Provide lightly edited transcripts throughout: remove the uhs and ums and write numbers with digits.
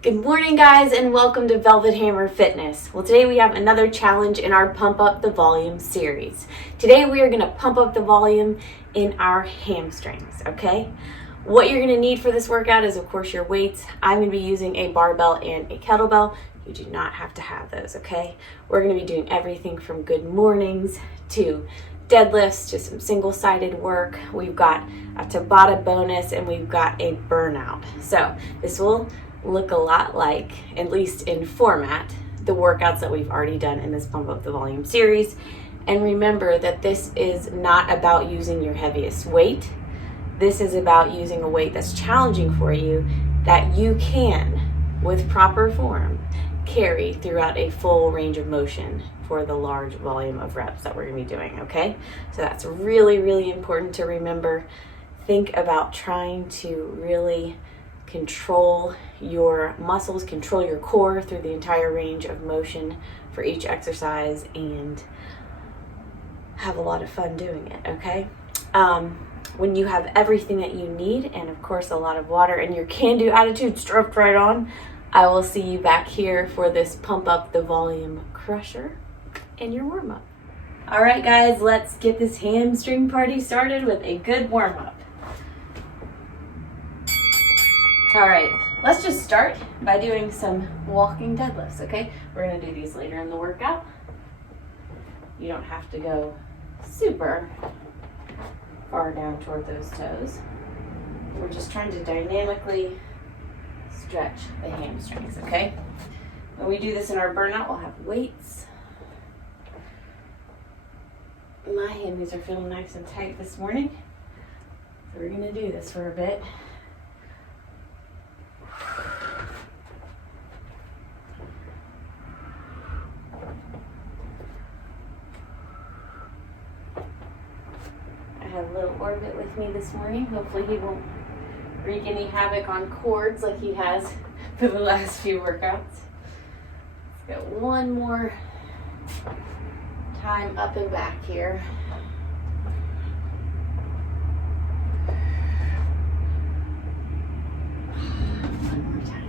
Good morning, guys, and welcome to Velvet Hammer Fitness. Well, today we have another challenge in our Pump Up the Volume series. Today we are going to pump up the volume in our hamstrings, okay? What you're going to need for this workout is, of course, your weights. I'm going to be using a barbell and a kettlebell. You do not have to have those, okay? We're going to be doing everything from good mornings to deadlifts to some single-sided work. We've got a Tabata Bonus and we've got a Burnout. So this will look a lot like, at least in format, the workouts that we've already done in this Pump Up the Volume series. And remember that this is not about using your heaviest weight. This is about using a weight that's challenging for you that you can, with proper form, carry throughout a full range of motion for the large volume of reps that we're going to be doing, okay? So that's really, really important to remember. Think about trying to really control your muscles, control your core through the entire range of motion for each exercise, and have a lot of fun doing it, okay? When you have everything that you need, and of course a lot of water, and your can-do attitude strapped right on, I will see you back here for this Pump Up the Volume crusher and your warm-up. All right, guys, let's get this hamstring party started with a good warm-up. All right, let's just start by doing some walking deadlifts, okay? We're gonna do these later in the workout. You don't have to go super far down toward those toes. We're just trying to dynamically stretch the hamstrings, okay? When we do this in our burnout, we'll have weights. My hammies are feeling nice and tight this morning, so we're gonna do this for a bit. I have little Orbit with me this morning. Hopefully he won't wreak any havoc on cords like he has for the last few workouts. Let's get one more time up and back here. One more time.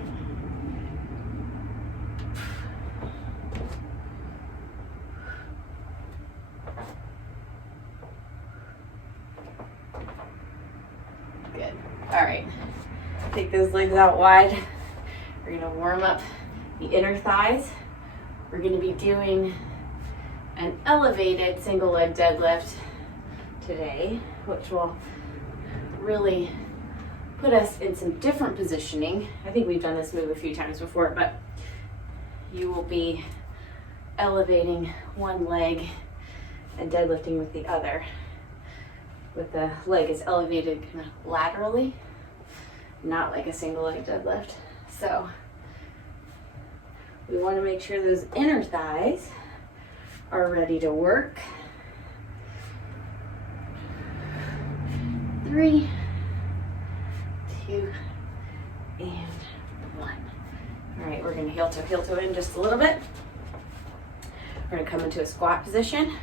Good. All right. Take those legs out wide. We're going to warm up the inner thighs. We're going to be doing an elevated single leg deadlift today, which will really put us in some different positioning. I think we've done this move a few times before, but you will be elevating one leg and deadlifting with the other. With the leg is elevated kind of laterally, not like a single leg deadlift. So we want to make sure those inner thighs are ready to work. 3, 2, and 1. All right, we're going to heel toe in just a little bit. We're going to come into a squat position.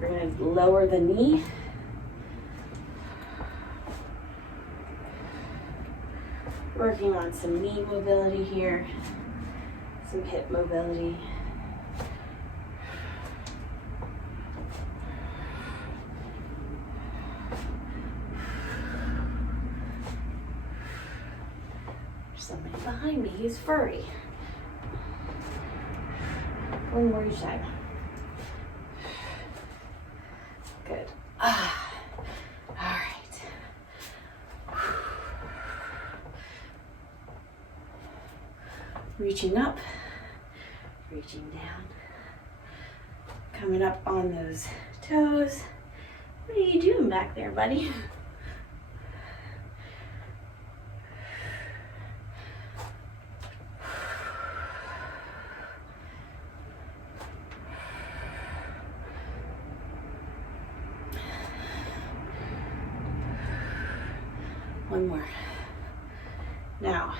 We're going to lower the knee. Working on some knee mobility here, some hip mobility. There's somebody behind me, he's furry. One more each time. Good. All right. Reaching up, reaching down, coming up on those toes. What are you doing back there, buddy? One more. Now,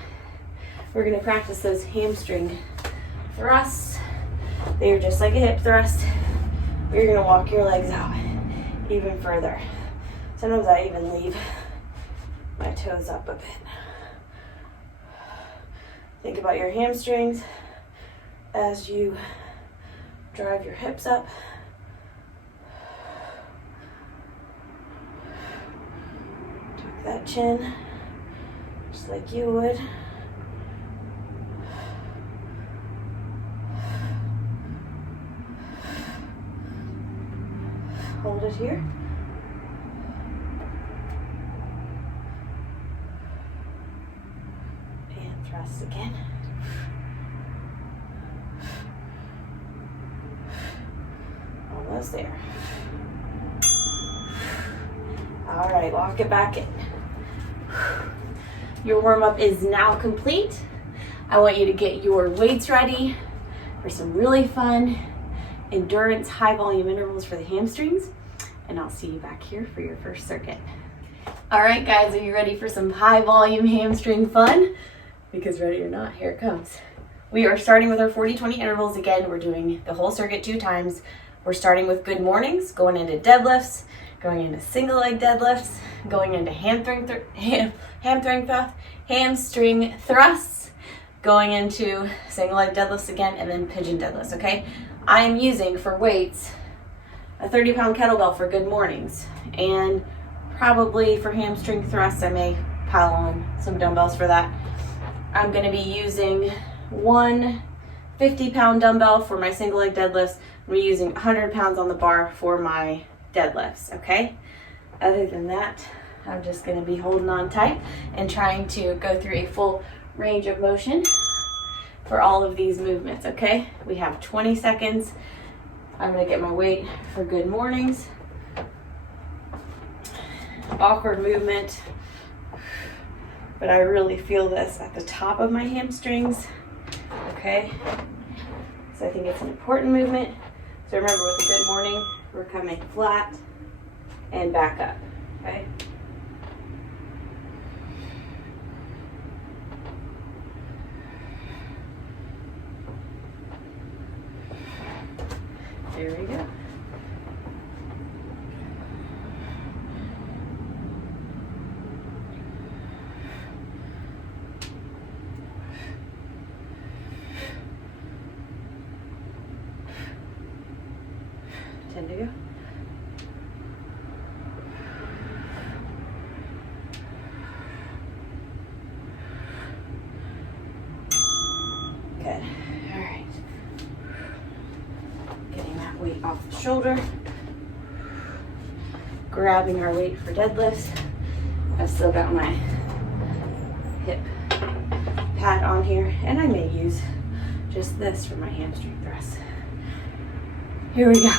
we're going to practice those hamstring thrusts. They are just like a hip thrust. You're going to walk your legs out even further. Sometimes I even leave my toes up a bit. Think about your hamstrings as you drive your hips up. Tuck that chin, just like you would. Hold it here. And thrust again. Almost there. All right, walk it back in. Your warm-up is now complete. I want you to get your weights ready for some really fun endurance high volume intervals for the hamstrings, and I'll see you back here for your first circuit. All right, guys, are you ready for some high volume hamstring fun? Because ready or not, here it comes. We are starting with our 40-20 intervals again. We're doing the whole circuit 2 times. We're starting with good mornings, going into deadlifts, going into single leg deadlifts, going into hamstring thrusts, going into single leg deadlifts again, and then pigeon deadlifts, okay? I am using for weights a 30-pound kettlebell for good mornings, and probably for hamstring thrusts I may pile on some dumbbells for that. I'm going to be using one 50-pound dumbbell for my single leg deadlifts. I'm using 100 pounds on the bar for my deadlifts, okay? Other than that, I'm just going to be holding on tight and trying to go through a full range of motion for all of these movements, okay? We have 20 seconds. I'm gonna get my weight for good mornings. Awkward movement, but I really feel this at the top of my hamstrings, okay? So I think it's an important movement. So remember, with a good morning, we're coming flat and back up, okay? There we go. Ten to go. Good. All right. Getting that weight off the shoulder. Grabbing our weight for deadlifts. I've still got my hip pad on here, and I may use just this for my hamstring thrusts. Here we go.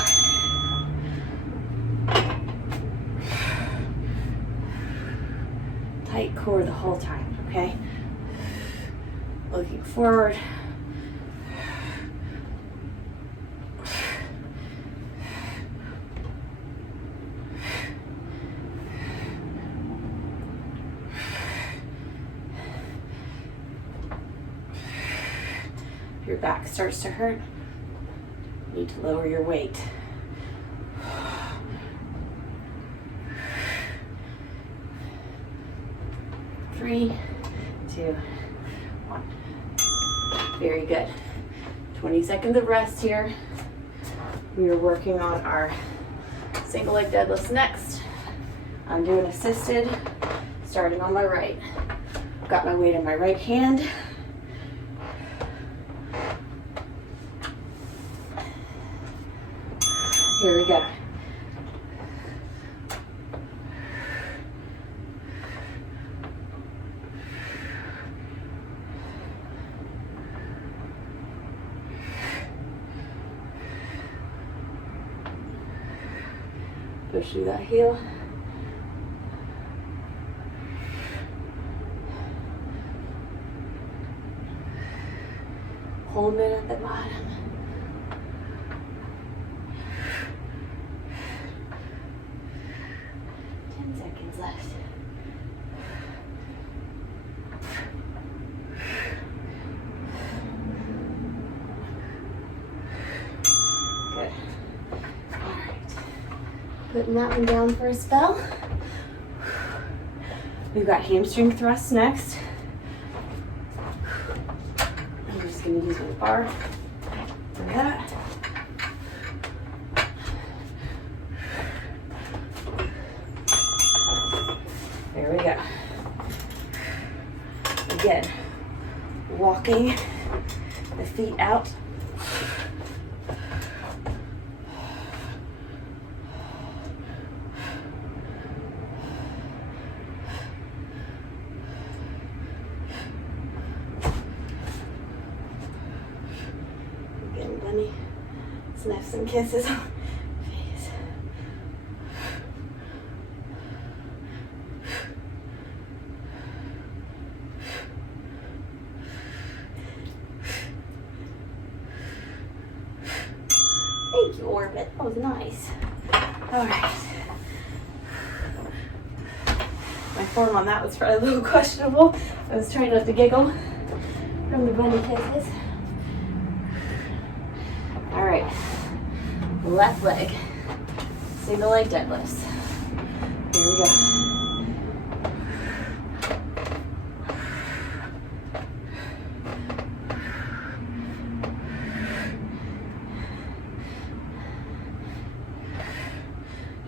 Tight core the whole time, okay? Looking forward. If your back starts to hurt, you need to lower your weight. 3, 2, 1. Very good. 20 seconds of rest here. We are working on our single leg deadlifts next. I'm doing assisted, starting on my right. Got my weight in my right hand. Here we go. Push through that heel. Hold it at the bottom. Left. Good. All right. Putting that one down for a spell. We've got hamstring thrusts next. going to use my bar for that. There we go. Again, walking the feet out. Again, Bunny sniffs and kisses on my face. Thank you, Orbit. That was nice. All right. My form on that was probably a little questionable. I was trying not to giggle from the bunny kisses. All right. Left leg. Single leg deadlifts. Here we go.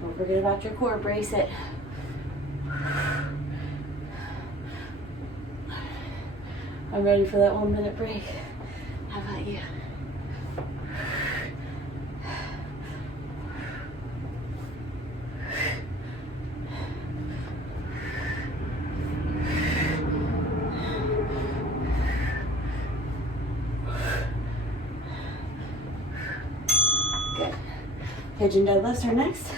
Don't forget about your core, brace it. I'm ready for that 1 minute break. How about you? Good. Pigeon deadlifts are next.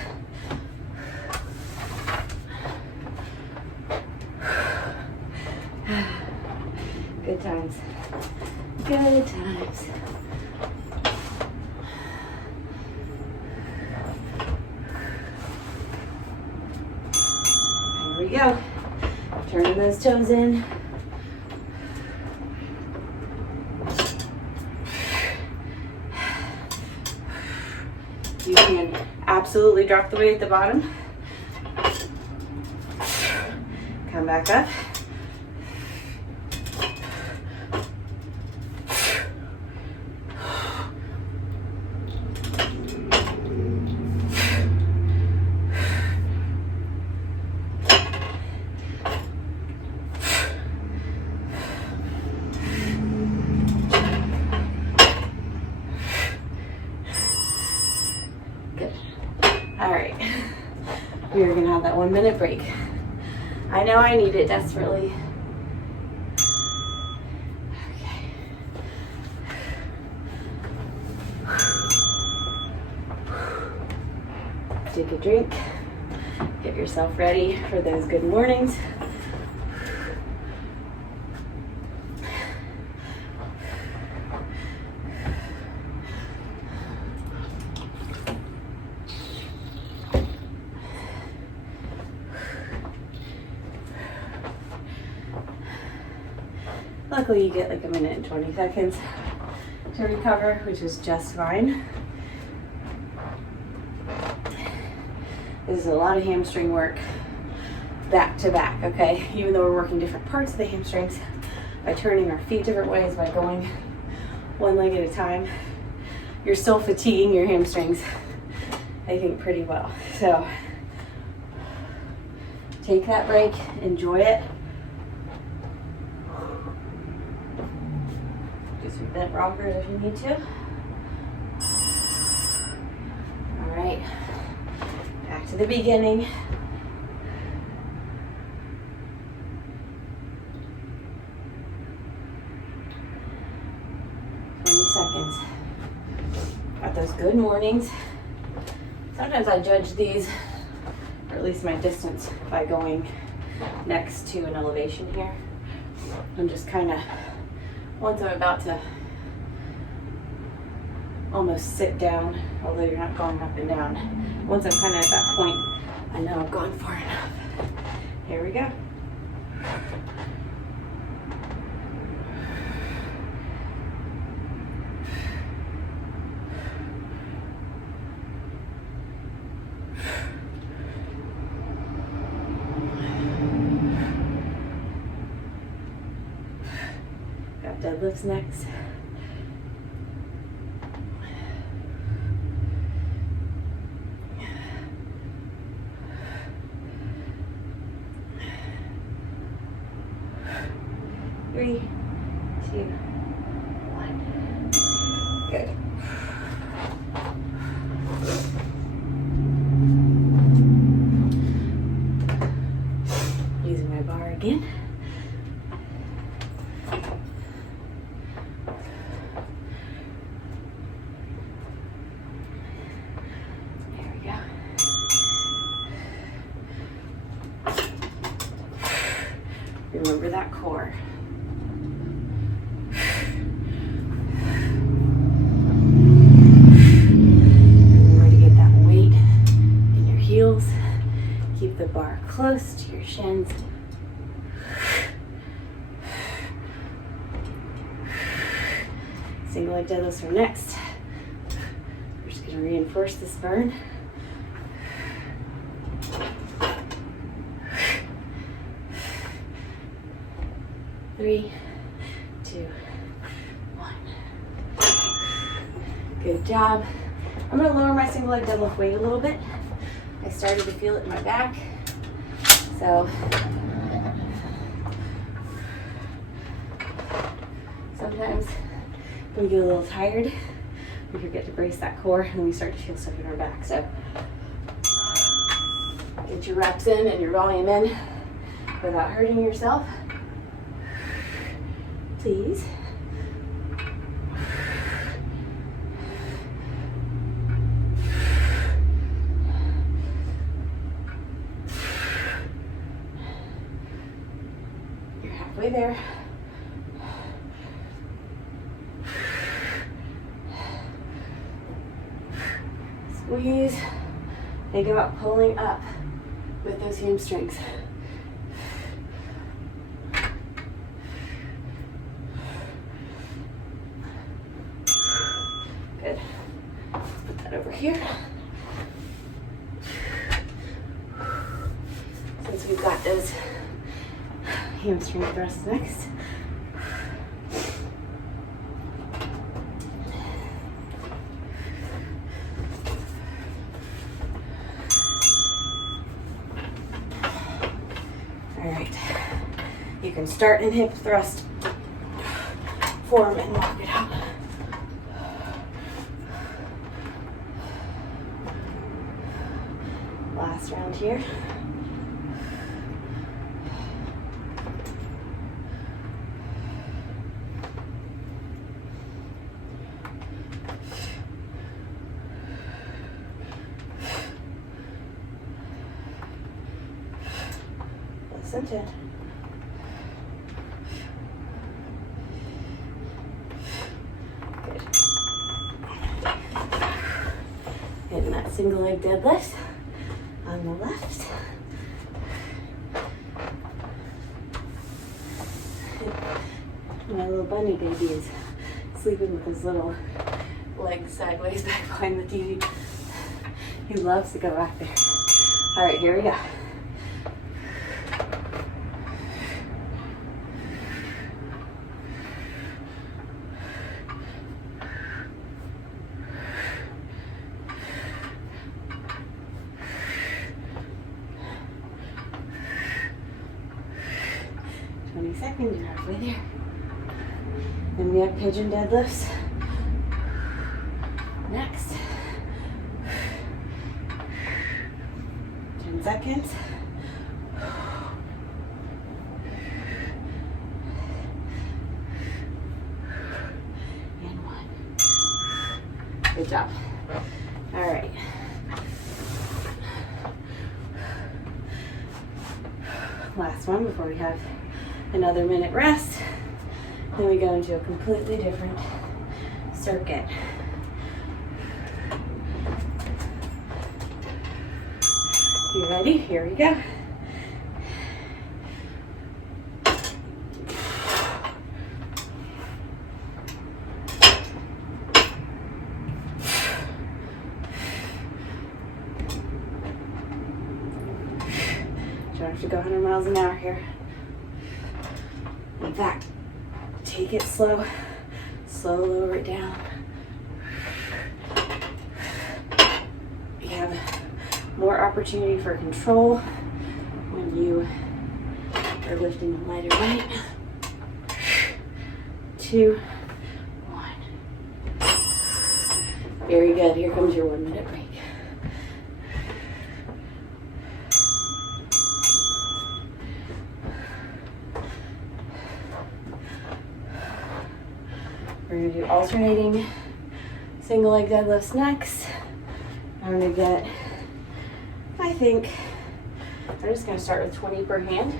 Good times. Good times. Here we go. Turning those toes in. You can absolutely drop the weight at the bottom. Come back up. All right, we are gonna have that 1 minute break. I know I need it desperately. Okay. Take a drink, get yourself ready for those good mornings. Luckily you get like 1 minute and 20 seconds to recover, which is just fine. This is a lot of hamstring work back to back, okay? Even though we're working different parts of the hamstrings, by turning our feet different ways, by going one leg at a time, you're still fatiguing your hamstrings, I think, pretty well. So take that break, enjoy it. Do some bent rockers if you need to. All right, back to the beginning. Seconds. Got those good mornings. Sometimes I judge these, or at least my distance, by going next to an elevation here. I'm just kind of, once I'm about to almost sit down, although you're not going up and down, once I'm kind of at that point, I know I've gone far enough. Here we go. Deadlifts next. 2, 1. Good. Using my bar again. There we go. Remember that core. Remember to get that weight in your heels. Keep the bar close to your shins. Single leg deadlifts are next. We're just going to reinforce this burn. Three, 2, 1. Good job. I'm going to lower my single leg deadlift weight a little bit. I started to feel it in my back. So sometimes when we get a little tired, we forget to brace that core and we start to feel stuff in our back. So get your reps in and your volume in without hurting yourself. Please. You're halfway there. Squeeze. Think about pulling up with those hamstrings. Good. Let's put that over here. Since we've got those hamstring thrusts next. All right. You can start in hip thrust form and walk it out. Last round here. Listen to it. Good. Hitting that single leg deadlift on the left. My little bunny baby is sleeping with his little legs sideways back behind the TV. He loves to go back there. All right, here we go. Seconds, you're halfway there. Then we have pigeon deadlifts. Next. 10 seconds. And 1. Good job. All right. Last one before we have another minute rest. Then we go into a completely different circuit. You ready? Here we go. Don't have to go 100 miles an hour here. In fact, take it slow, lower it down. You have more opportunity for control when you are lifting a lighter weight. 2, 1. Very good. Here comes your 1 minute break. We're going to do alternating single leg deadlifts next. I'm going to get, I think, I'm just going to start with 20 per hand.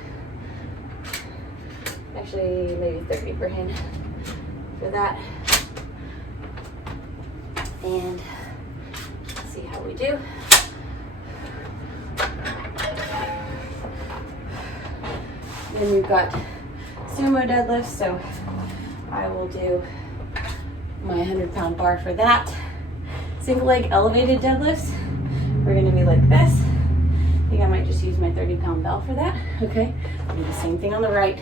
Actually, maybe 30 per hand for that. And see how we do. Then we've got sumo deadlifts, so I will do my 100-pound bar for that. Single leg elevated deadlifts, we're gonna be like this. I think I might just use my 30-pound bell for that, okay? Do the same thing on the right.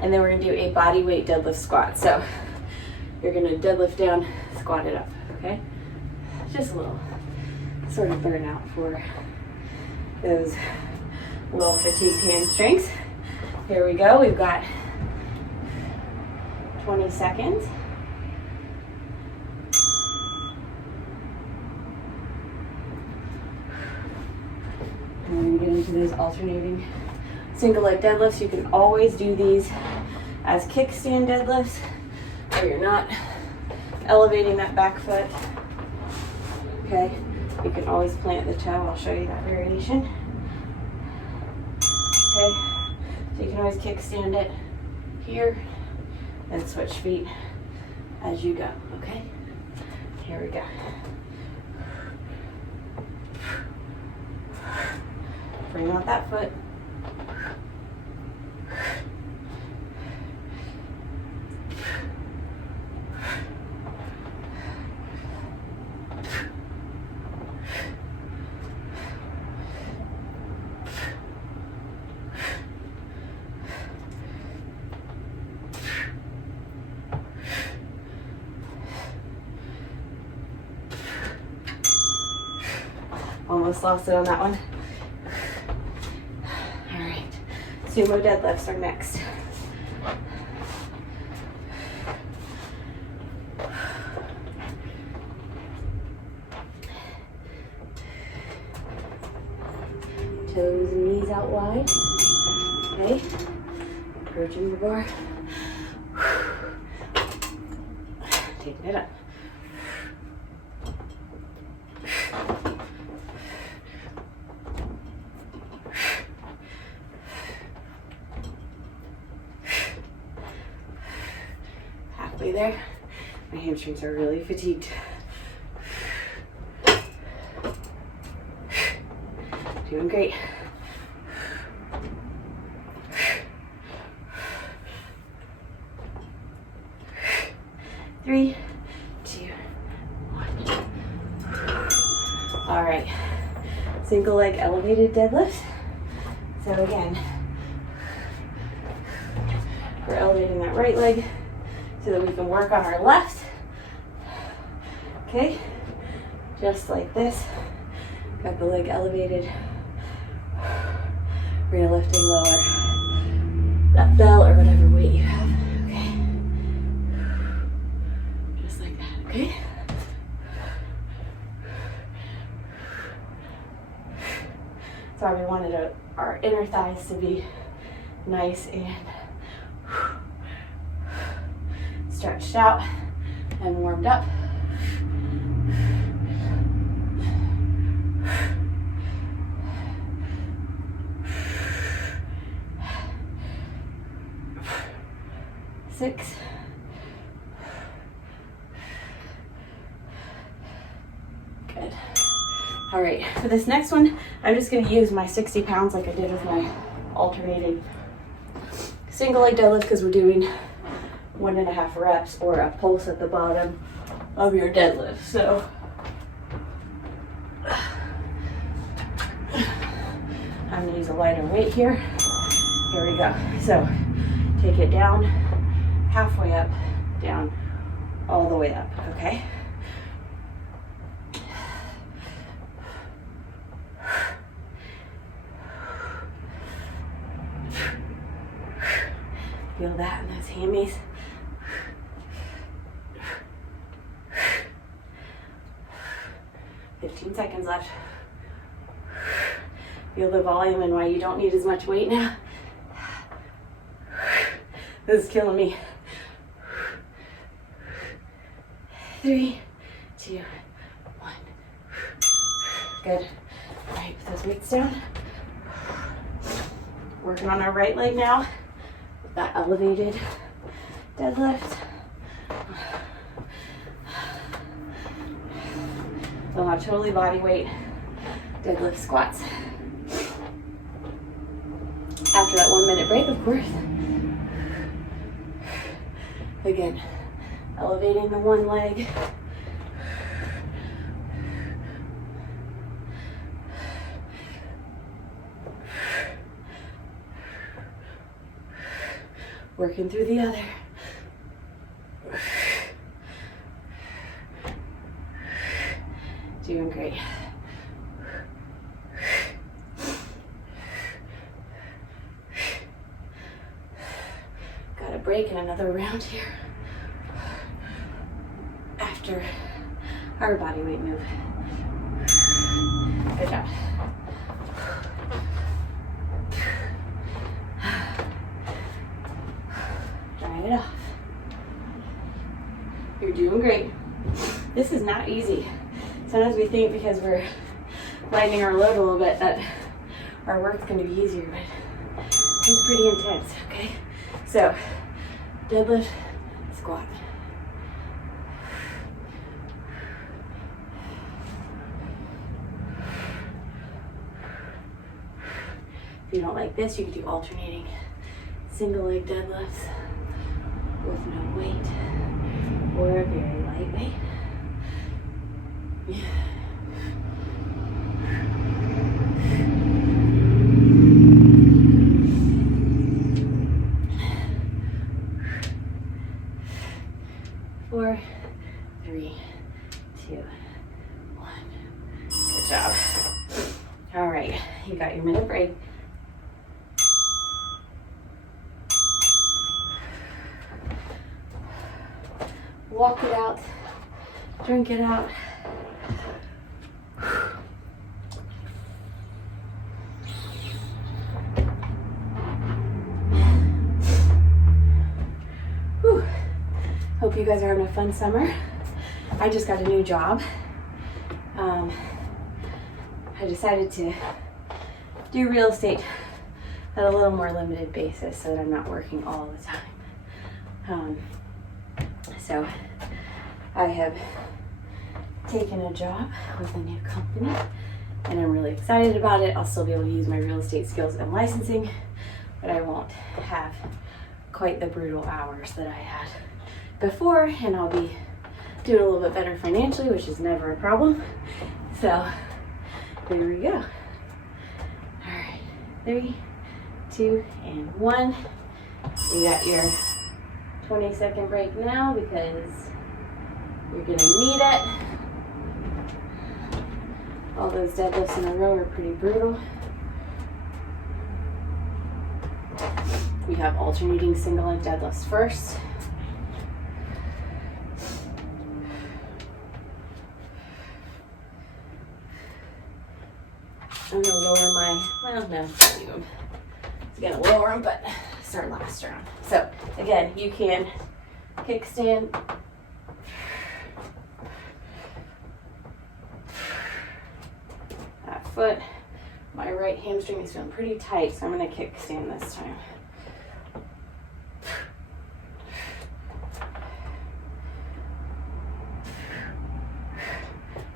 And then we're gonna do a body weight deadlift squat. So you're gonna deadlift down, squat it up, okay? Just a little sort of burnout for those little fatigued hamstrings. Here we go, we've got 20 seconds. And we're gonna get into those alternating single leg deadlifts. You can always do these as kickstand deadlifts where you're not elevating that back foot. Okay, you can always plant the toe. I'll show you that variation. Okay, so you can always kickstand it here and switch feet as you go, okay? Here we go. Bring out that foot. Almost lost it on that one. All right, sumo deadlifts are next. Toes and knees out wide. Okay, approaching the bar. Taking it up. There. My hamstrings are really fatigued. Doing great. Three, 2, 1. All right. Single leg elevated deadlifts. So again, we're elevating that right leg so that we can work on our left. Okay, just like this. Got the leg elevated. We're gonna lift and lower that bell or whatever weight you have. Okay, just like that. Okay. Sorry, we wanted our inner thighs to be nice and stretched out and warmed up. Six. Good. All right, for this next one, I'm just gonna use my 60 pounds like I did with my alternating single leg deadlift because we're doing 1.5 reps or a pulse at the bottom of your deadlift. So I'm gonna use a lighter weight here. Here we go. So take it down, halfway up, down, all the way up, okay? Feel that in those hammies. 15 seconds left. Feel the volume and why you don't need as much weight now. This is killing me. 3, 2, 1. Good. All right, put those weights down. Working on our right leg now with that elevated deadlift. We'll have totally body weight deadlift squats. After that 1 minute break, of course. Again, elevating the one leg. Working through the other. Doing great. Got a break and another round here after our body weight move. Good job. Dry it off. You're doing great. This is not easy. Sometimes we think because we're lightening our load a little bit that our work's going to be easier, but it's pretty intense, okay? So, deadlift, squat. If you don't like this, you can do alternating single leg deadlifts with no weight or a very light weight. Yeah. 4, 3, 2, 1. Good job. All right, you got your minute break. Walk it out, drink it out. Whew. Hope you guys are having a fun summer. I just got a new job. I decided to do real estate at a little more limited basis so that I'm not working all the time. So I have taken a job with a new company and I'm really excited about it. I'll still be able to use my real estate skills and licensing, but I won't have quite the brutal hours that I had before, and I'll be doing a little bit better financially, which is never a problem. So there we go. All right, 3, 2, and 1. You got your 20-second break now because you're gonna need it. All those deadlifts in a row are pretty brutal. We have alternating single leg deadlifts first. I'm gonna lower my, well, no, I'm gonna lower them, but start last round. So again, you can kickstand, that foot. My right hamstring is feeling pretty tight, so I'm gonna kickstand this time.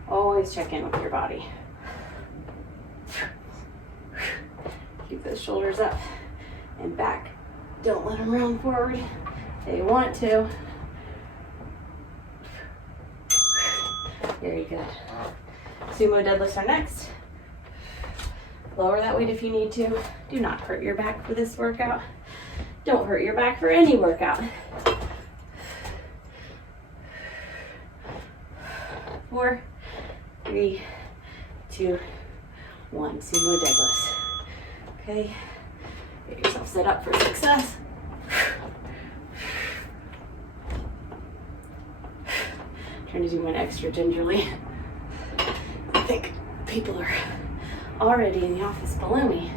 Always check in with your body. Keep those shoulders up and back. Don't let them round forward. They want to. Very good. Sumo deadlifts are next. Lower that weight if you need to. Do not hurt your back for this workout. Don't hurt your back for any workout. 4, 3, 2, 1. Sumo deadlifts. Okay, get yourself set up for success. Trying to do one extra gingerly. think people are already in the office below me.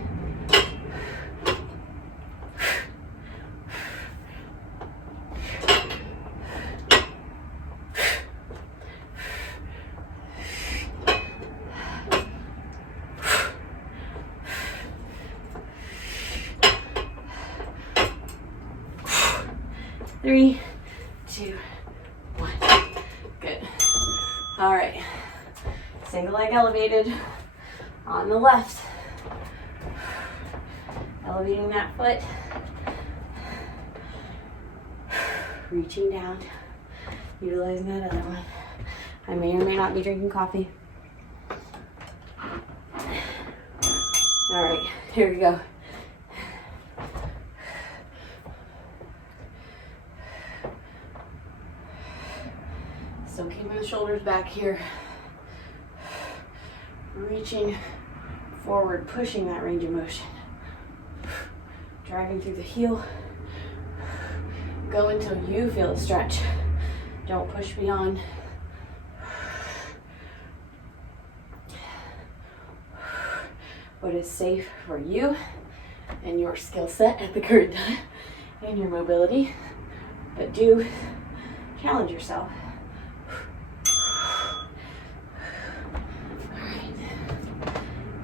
Three, 2, 1. Good. All right. Single leg elevated on the left. Elevating that foot. Reaching down. Utilizing that other one. I may or may not be drinking coffee. All right, here we go. So keeping the shoulders back here. Reaching forward, pushing that range of motion. Driving through the heel. Go until you feel a stretch. Don't push beyond. What is safe for you and your skill set at the current time and your mobility. But do challenge yourself.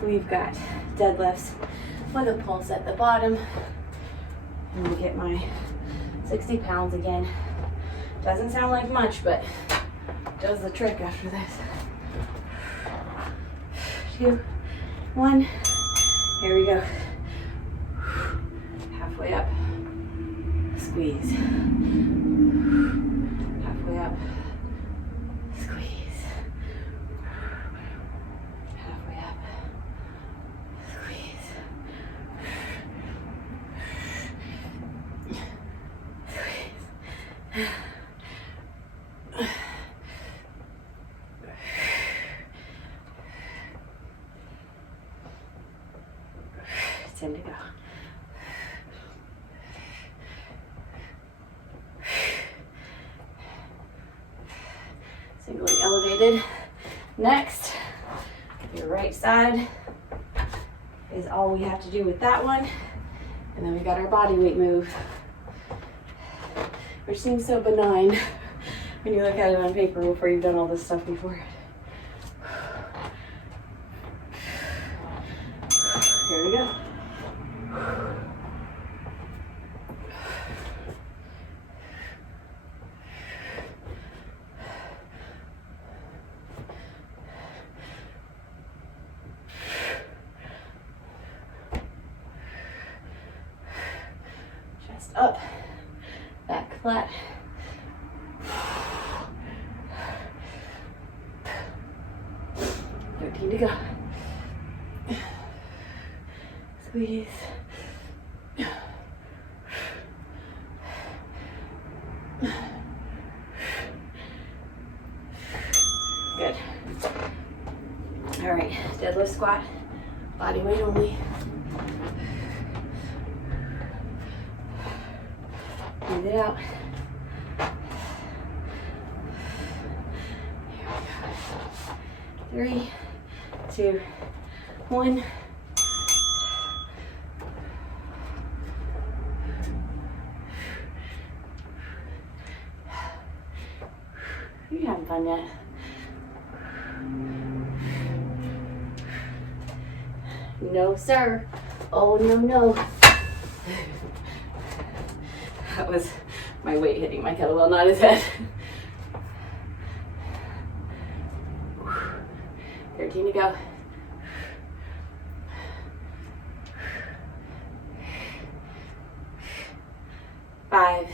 We've got deadlifts with a pulse at the bottom. I'm gonna get my 60 pounds again. Doesn't sound like much, but does the trick after this. 2, 1. Here we go. Halfway up. Squeeze. Halfway up. Squeeze. Halfway up. Squeeze. Squeeze. It's time to go. Single leg elevated. Next, your right side is all we have to do with that one. And then we've got our body weight move, which seems so benign when you look at it on paper before you've done all this stuff before. Here we go. Chest up, back flat. To go. Squeeze. Good. All right, deadlift squat, body weight only. Breathe it out. Here we go. 3, 2, 1. You haven't fun yet. No, sir. Oh, no, no. That was my weight hitting my kettlebell, not his head. 13 to go. 5,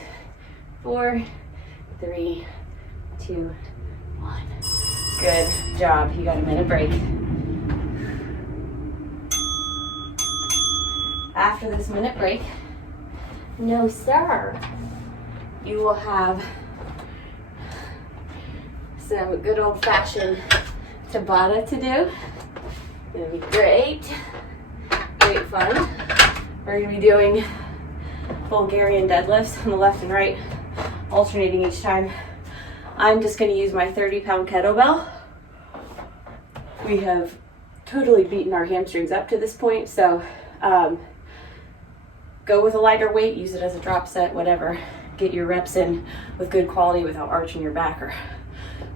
4, 3, 2, 1. Good job. You got a minute break. After this minute break, no sir, you will have some good old-fashioned Tabata to do. It'll be great. Great fun. We're going to be doing Bulgarian deadlifts on the left and right, alternating each time. I'm just going to use my 30-pound kettlebell. We have totally beaten our hamstrings up to this point, so go with a lighter weight, use it as a drop set, whatever. Get your reps in with good quality without arching your back or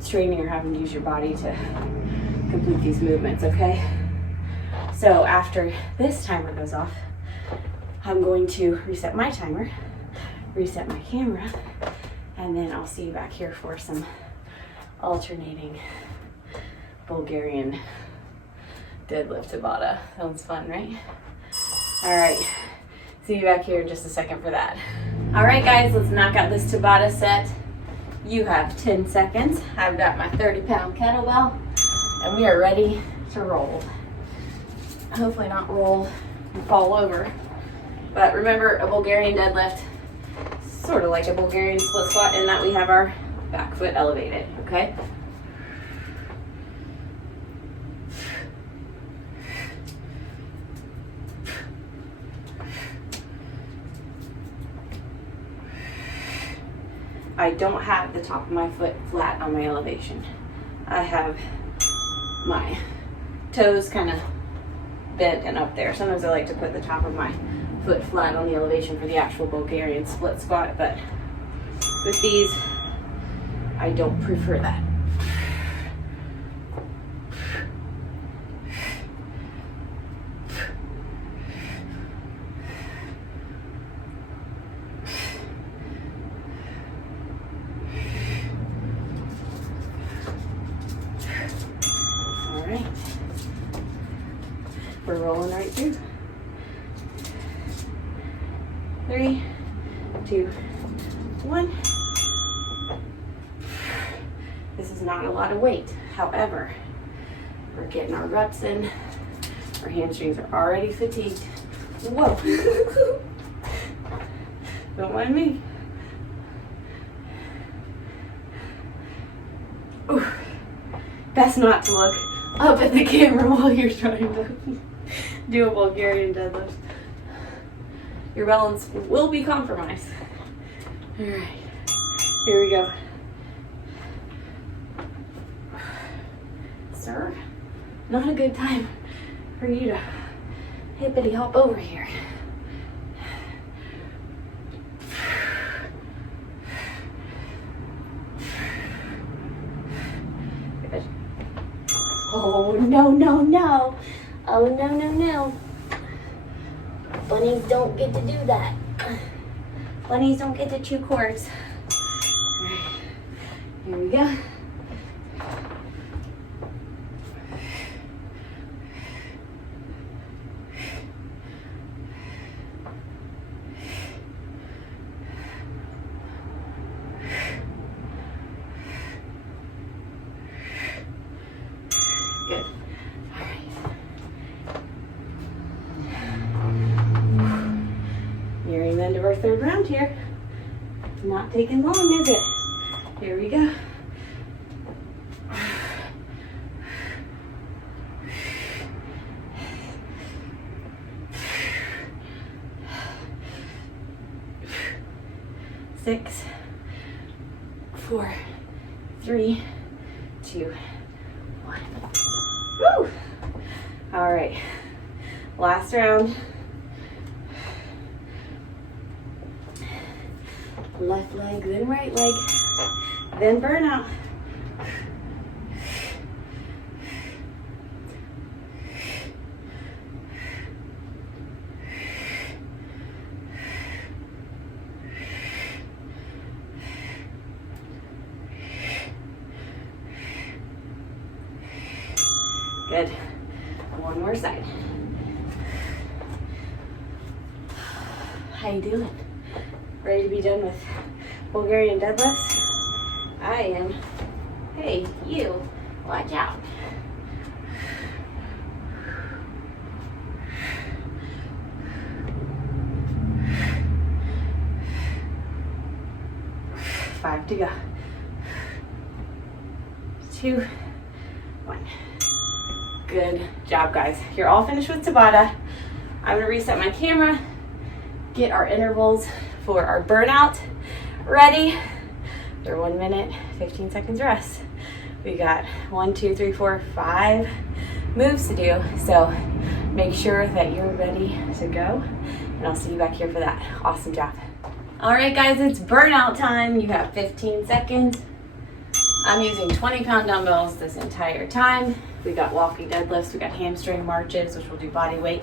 straining or having to use your body to complete these movements, okay? So after this timer goes off, I'm going to reset my timer, reset my camera, and then I'll see you back here for some alternating Bulgarian deadlift Tabata. Sounds fun, right? All right, see you back here in just a second for that. All right, guys, let's knock out this Tabata set. You have 10 seconds. I've got my 30-pound kettlebell, and we are ready to roll. Hopefully not roll and fall over. But remember, a Bulgarian deadlift, sort of like a Bulgarian split squat in that we have our back foot elevated, okay? I don't have the top of my foot flat on my elevation. I have my toes kind of bent and up there. Sometimes I like to put the top of my foot flat on the elevation for the actual Bulgarian split squat, but with these, I don't prefer that. All right, we're rolling right through. 3, 2, 1. This is not a lot of weight. However, we're getting our reps in. Our hamstrings are already fatigued. Whoa. Don't mind me. Ooh. Best not to look up at the camera while you're trying to do a Bulgarian deadlift. Your balance will be compromised. All right, here we go. Sir, not a good time for you to hippity hop over here. Good. Oh, no, no, no. Oh, no, no, no. Bunnies don't get to do that. Bunnies don't get to chew cords. All right, here we go. Good. Nearing the end of our third round here. Not taking long, is it? Here we go. Six, 4, 3, 2, 1. Woo! All right, last round. Left leg, then right leg, then burnout. Good. One more side. How you doing? Ready to be done with Bulgarian deadlifts? I am. Hey, you, watch out. Five to go. 2, 1. Good job, guys. You're all finished with Tabata. I'm gonna reset my camera, get our intervals for our burnout ready. They're 1 minute, 15 seconds rest. We got 1, 2, 3, 4, 5 moves to do. So make sure that you're ready to go, and I'll see you back here for that. Awesome job. All right, guys, it's burnout time. You have 15 seconds. I'm using 20-pound dumbbells this entire time. We got walking deadlifts, we got hamstring marches, which will do body weight,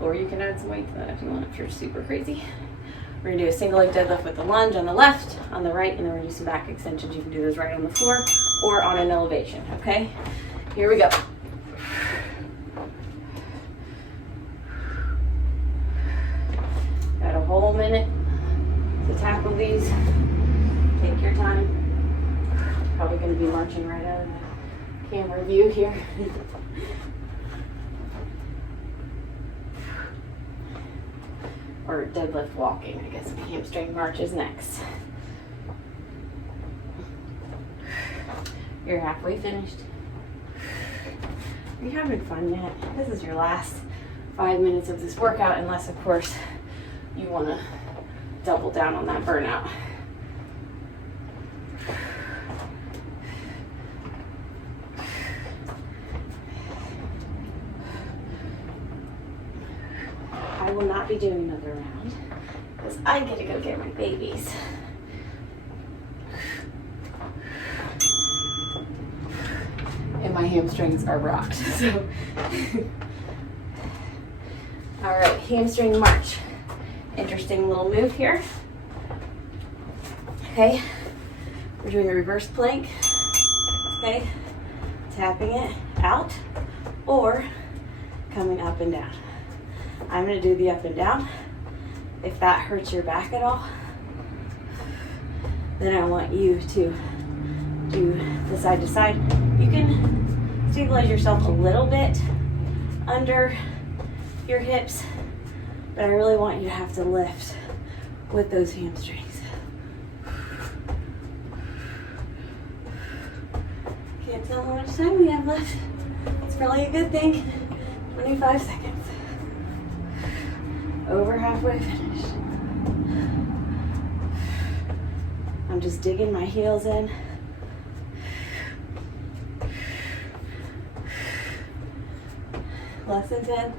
or you can add some weight to that if you want, if you're super crazy. We're gonna do a single leg deadlift with a lunge on the left, on the right, and then we're gonna do some back extensions. You can do those right on the floor or on an elevation, okay? Here we go. Got a whole minute to tackle these. Take your time. Probably going to be marching right out of the camera view here. Or deadlift walking, I guess. Hamstring march is next. You're halfway finished. Are you having fun yet? This is your last 5 minutes of this workout, unless, of course, you want to double down on that burnout. I will not be doing another round because I get to go get my babies. And my hamstrings are rocked. So all right, hamstring march. Interesting little move here. Okay, we're doing a reverse plank. Okay, tapping it out or coming up and down. I'm going to do the up and down. If that hurts your back at all, then I want you to do the side to side. You can stabilize yourself a little bit under your hips, but I really want you to have to lift with those hamstrings. Can't tell how much time we have left. It's probably a good thing. 25 seconds. Over halfway finished. I'm just digging my heels in. Less than 10.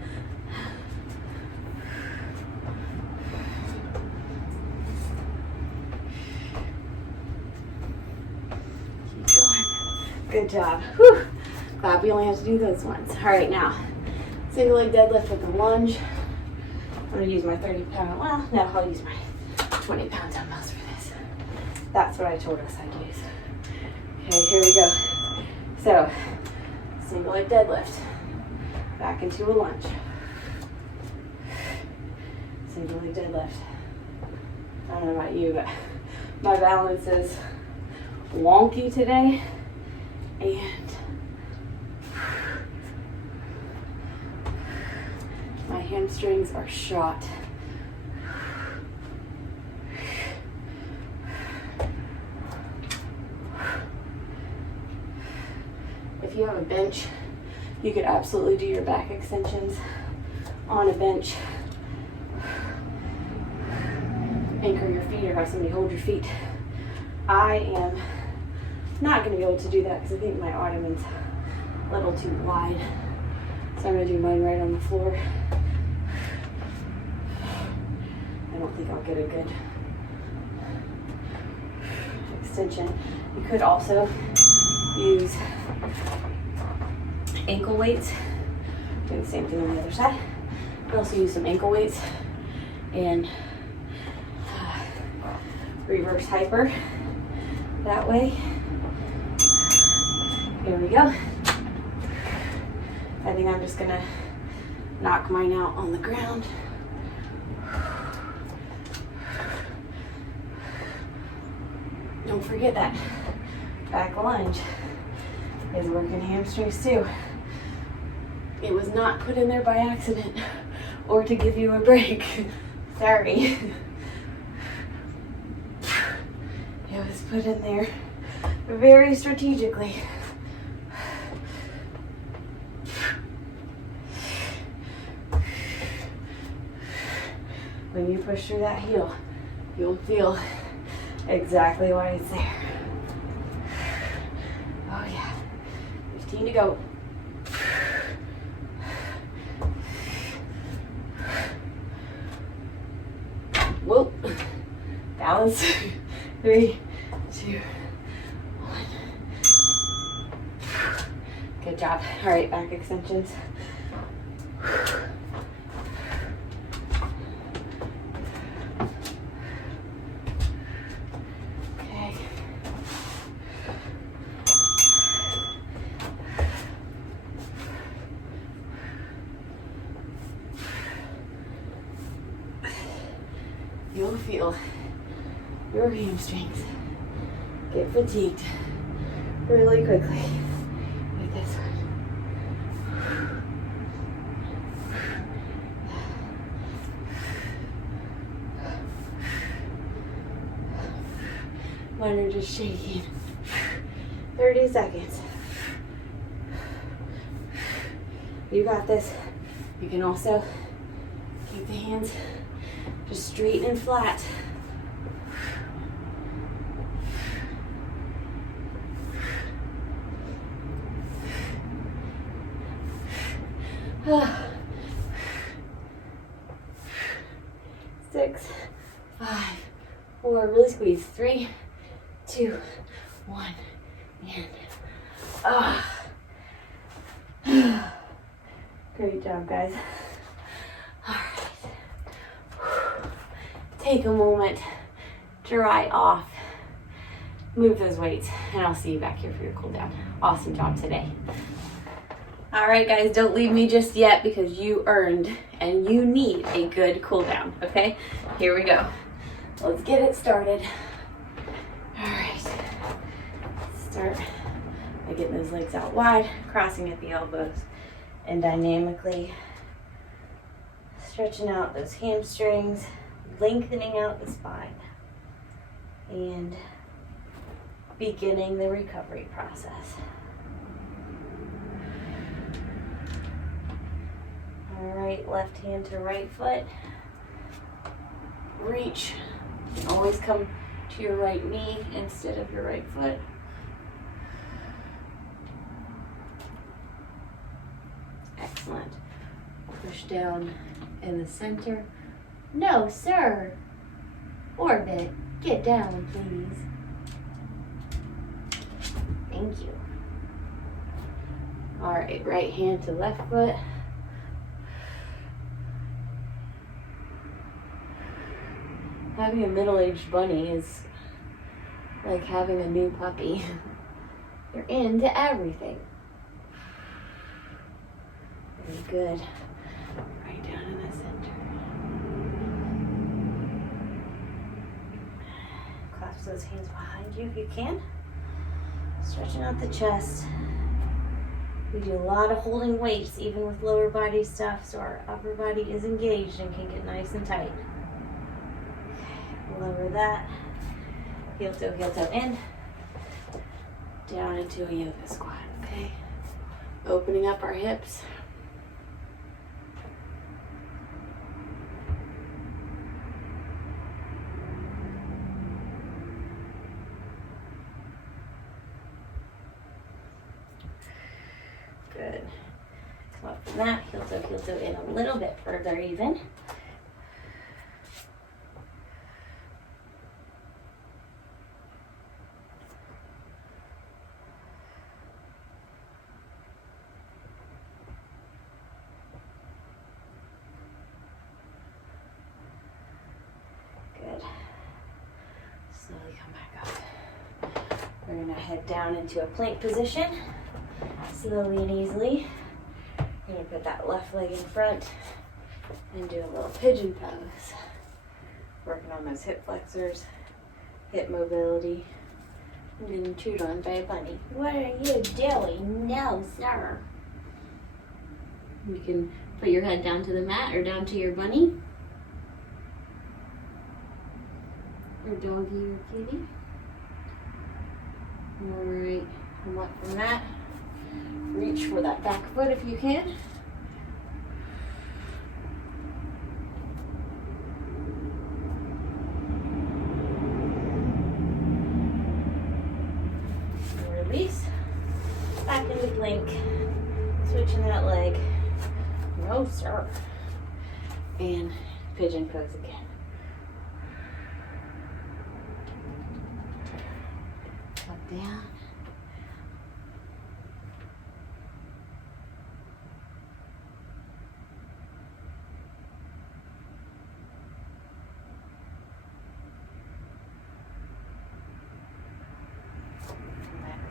Keep going. Good job. Whew. Glad we only have to do those ones. All right, now, single leg deadlift with a lunge. I'm going to use my 30-pound, well, no, I'll use my 20-pound dumbbells for this. That's what I told us I'd use. Okay, here we go. So, single leg deadlift. Back into a lunge. Single leg deadlift. I don't know about you, but my balance is wonky today. And my hamstrings are shot. If you have a bench, you could absolutely do your back extensions on a bench. Anchor your feet or have somebody hold your feet. I am not going to be able to do that because I think my ottoman's a little too wide. So I'm going to do mine right on the floor. I don't think I'll get a good extension. You could also use ankle weights. Do the same thing on the other side. You can also use some ankle weights and reverse hyper that way. Here we go. I think I'm just gonna knock mine out on the ground. Don't forget that back lunge is working hamstrings too. It was not put in there by accident or to give you a break. Sorry. It was put in there very strategically. When you push through that heel, you'll feel exactly why it's there. Oh yeah. 15 to go. Whoa. Balance. 3, 2, 1. Good job. All right, back extensions. Okay. You'll feel your hamstrings get fatigued really quickly with this one. Mine are just shaking. 30 seconds. You got this. You can also keep the hands just straight and flat. Six, 5, 4, really squeeze. 3, 2, 1, and great job, guys. All right. Take a moment, dry off, move those weights, and I'll see you back here for your cool down. Awesome job today. All right, guys, don't leave me just yet because you earned and you need a good cool down, okay? Here we go. Let's get it started. All right. Start by getting those legs out wide, crossing at the elbows, and dynamically stretching out those hamstrings, lengthening out the spine, and beginning the recovery process. All right, left hand to right foot. Reach. Always come to your right knee instead of your right foot. Excellent. Push down in the center. No, sir. Orbit. Get down, please. Thank you. All right, right hand to left foot. Having a middle-aged bunny is like having a new puppy. You're into everything. Very good. Right down in the center. Clasp those hands behind you if you can. Stretching out the chest. We do a lot of holding weights, even with lower body stuff, so our upper body is engaged and can get nice and tight. Lower that, heel toe in, down into a yoga squat, okay? Opening up our hips. Good. Come up from that, heel toe in a little bit further even. Slowly come back up. We're going to head down into a plank position, slowly and easily. We're going to put that left leg in front and do a little pigeon pose. Working on those hip flexors, hip mobility. I'm getting chewed on by a bunny. What are you doing? No, sir. You can put your head down to the mat or down to your bunny. Or doggy or kitty. Alright, come up from that. Reach for that back foot if you can. Release. in the blink. Switching that leg. No, sir. And pigeon pose again. Up, down.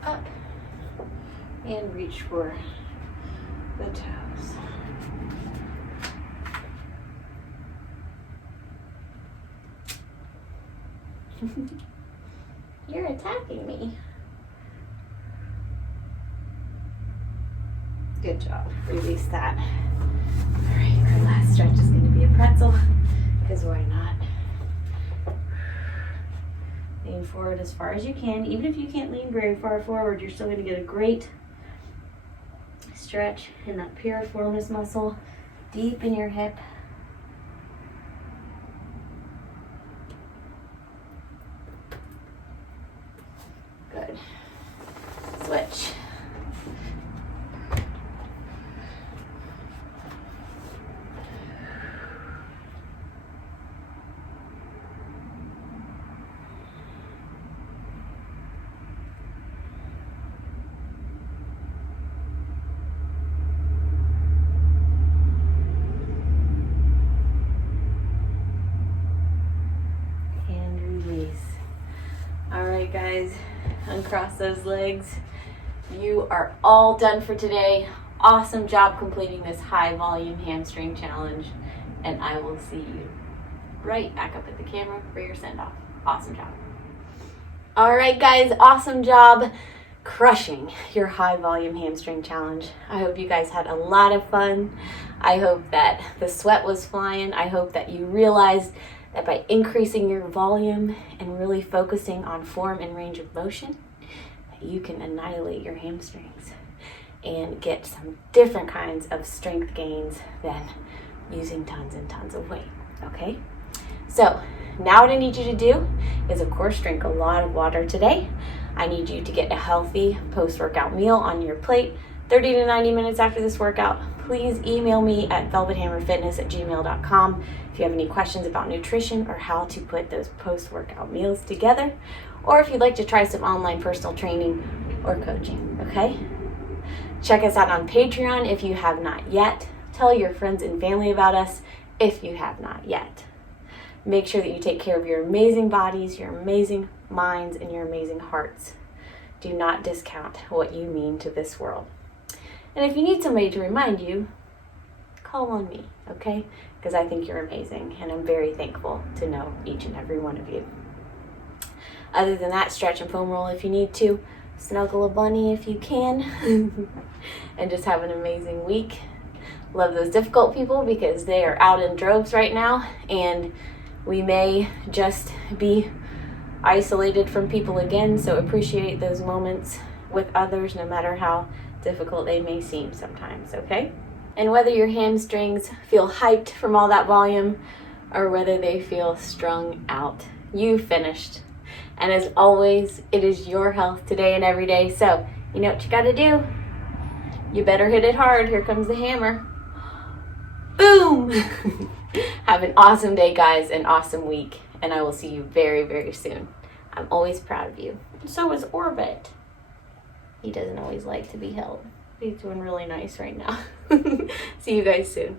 Up and reach for the toes. You're attacking me. Good job. Release that. All right, our last stretch is going to be a pretzel, because why not? Lean forward as far as you can. Even if you can't lean very far forward, you're still going to get a great stretch in that piriformis muscle deep in your hip. Good. Switch. Guys, uncross those legs. You are all done for today. Awesome job completing this high volume hamstring challenge, and I will see you right back up at the camera for your send off. Awesome job. All right, guys, awesome job crushing your high volume hamstring challenge. I hope you guys had a lot of fun. I hope that the sweat was flying. I hope that you realized that by increasing your volume and really focusing on form and range of motion, that you can annihilate your hamstrings and get some different kinds of strength gains than using tons and tons of weight, okay? So now what I need you to do is, of course, drink a lot of water today. I need you to get a healthy post-workout meal on your plate 30 to 90 minutes after this workout. Please email me at velvethammerfitness@gmail.com if you have any questions about nutrition or how to put those post-workout meals together, or if you'd like to try some online personal training or coaching, okay? Check us out on Patreon if you have not yet. Tell your friends and family about us if you have not yet. Make sure that you take care of your amazing bodies, your amazing minds, and your amazing hearts. Do not discount what you mean to this world. And if you need somebody to remind you, call on me, okay? Because I think you're amazing, and I'm very thankful to know each and every one of you. Other than that, stretch and foam roll if you need to. Snuggle a bunny if you can. And just have an amazing week. Love those difficult people because they are out in droves right now, and we may just be isolated from people again, so appreciate those moments with others, no matter how difficult they may seem sometimes, okay? And whether your hamstrings feel hyped from all that volume or whether they feel strung out, you finished. And as always, it is your health today and every day. So you know what you gotta do? You better hit it hard. Here comes the hammer. Boom! Have an awesome day, guys, an awesome week, and I will see you very, very soon. I'm always proud of you. So is Orbit. He doesn't always like to be held. He's doing really nice right now. See you guys soon.